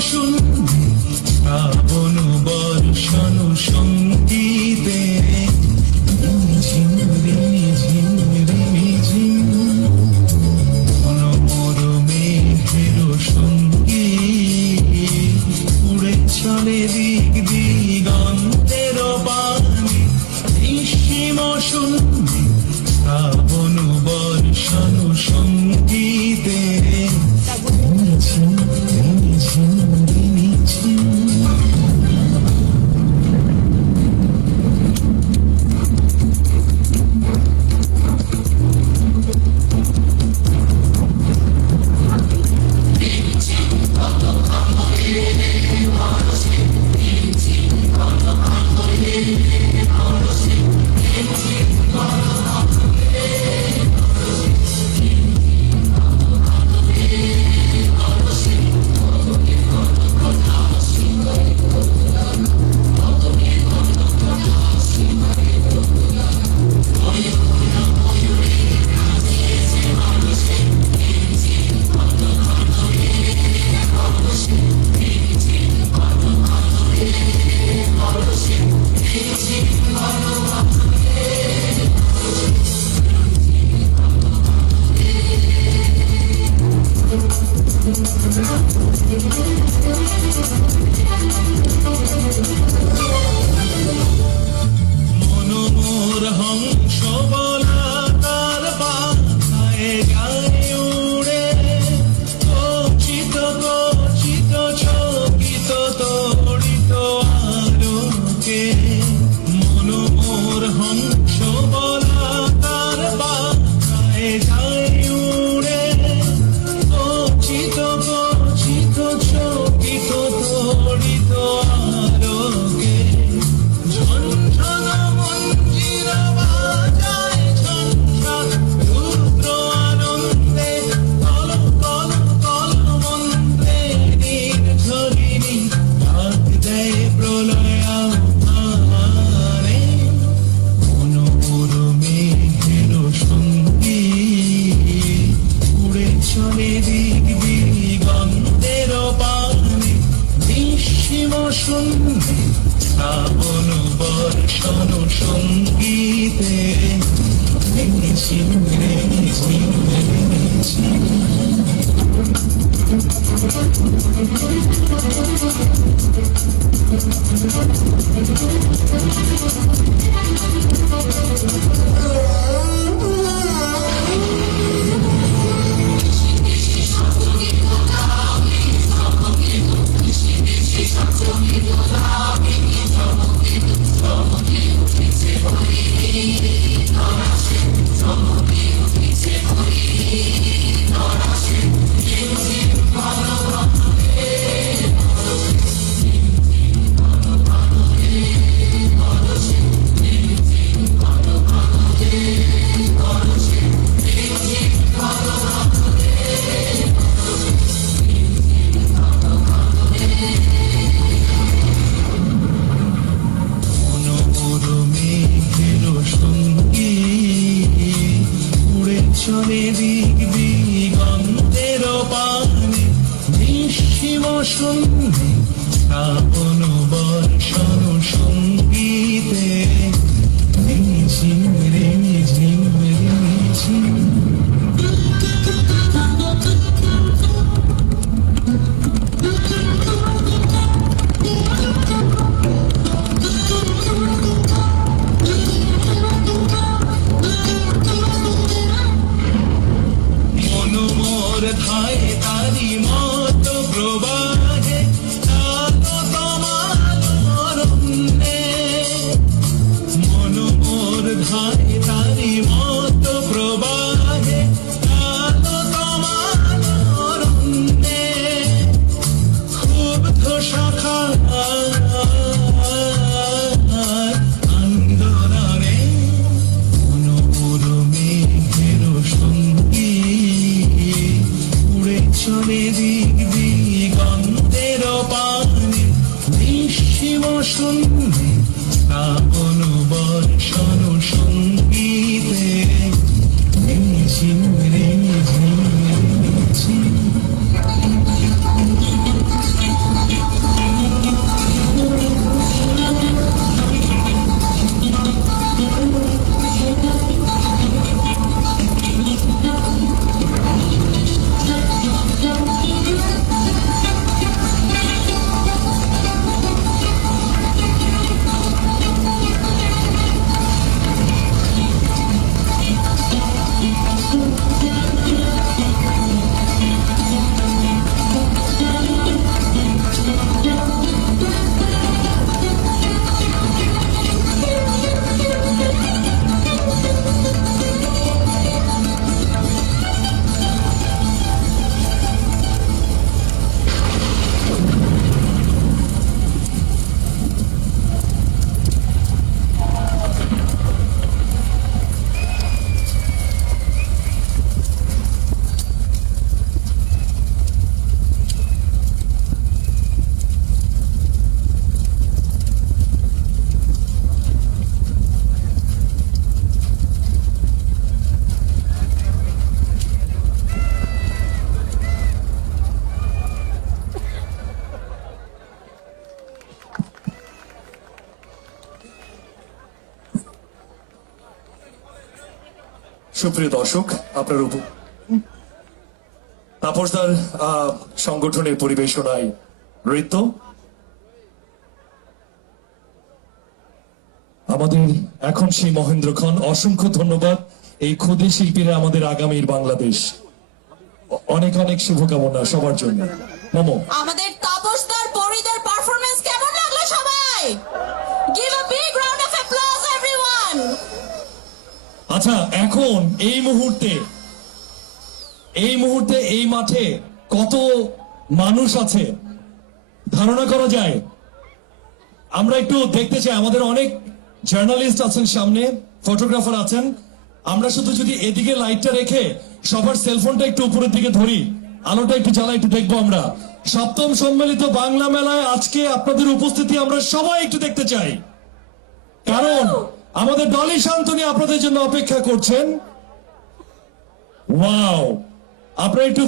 শূন্যে শ্রাবণ বর্ষণ সঙ্গীতে ঝিম রিমি ঝিম রিমি ঝিম মনোমর মেঘের সঙ্গীত উড়ে চলে দিক দিগন্তের বাণী নিঃসীম শূন্যে শ্রাবণ বর্ষণ সঙ্গীতে ঝিম রিমি ঝিম রিমি ঝিম মনোমোর হংস বলাকার পাখায় যায় উড়ে কচিত কচিত চকিত তড়িত আলোকে মনোমোর হংস বলাকার পাখায় যায় উড়ে কচিত কচিত চকিত তড়িত আলোকে ঝনঝন মঞ্জির বাজায় ঝঞ্ঝা রুদ্র আনন্দে কল কল কল মন্ত্রে নির্ঝরিণী ডাক দেয় প্রলয়ানে মনোমর মেঘের সঙ্গীত উড়ে চলে দিক দিগন্তের বাণী নিঃসীম শূন্যে শ্রাবণ বর্ষণ সঙ্গীতে রিমি ঝিম রিমি ঝিম রিমি ঝিম মনোমর মেঘের সঙ্গীত উড়ে চলে দিক দিগন্তের বাণী নিঃসীম শূন্যে শ্রাবণ বর্ষণ সঙ্গীতে রিমি ঝিম রিমি ঝিম রিমি ঝিম মনোমোর ধায় তারি মত প্রবাহে আলো তোমার অরণ্যে মনোমোর ধায় তারি মত প্রবাহে আলো তোমার অরণ্যে ক্ষুব্ধ শাখা আন্দোলনে মনোমোর মেঘের সঙ্গীত উড়ে চলে দিক দিগন্তের বাণী নিঃসীম শূন্যে শ্রাবণ বর্ষণ সঙ্গীতে রিমি ঝিম রিমি ঝিম রিমি ঝিম সুপ্রিয় দর্শক, আপনার তাপসদার সংগঠনের পরিবেশনায় নৃত্য আমাদের এখন সেই মহেন্দ্র খান। অসংখ্য ধন্যবাদ। এই ক্ষুদে শিল্পীরা আমাদের আগামীর বাংলাদেশ। অনেক অনেক শুভকামনা সবার জন্য। মোমো, আমাদের তাপসদার পরিদের পারফরম্যান্স কেমন লাগলো সবাই? Give a big round of applause everyone. আচ্ছা, এখন এই মুহূর্তে এই মাঠে কত মানুষ আছে ধারণা করা যায়? আমরা একটু দেখতে চাই। আমাদের অনেক জার্নালিস্ট আছেন সামনে, ফটোগ্রাফার আছেন। আমরা শুধু যদি এদিকে লাইটটা রেখে সবার সেলফোনটা একটু উপরের দিকে ধরি, আলোটা একটু জ্বালা, একটু দেখবো আমরা। সপ্তম সম্মিলিত বাংলা মেলায় আজকে আপনাদের উপস্থিতি আমরা সবাই একটু দেখতে চাই, কারণ আমাদের ডলি শান্তনী আপনাদের জন্য অপেক্ষা করছেন। ওয়াও, আপনারা একটু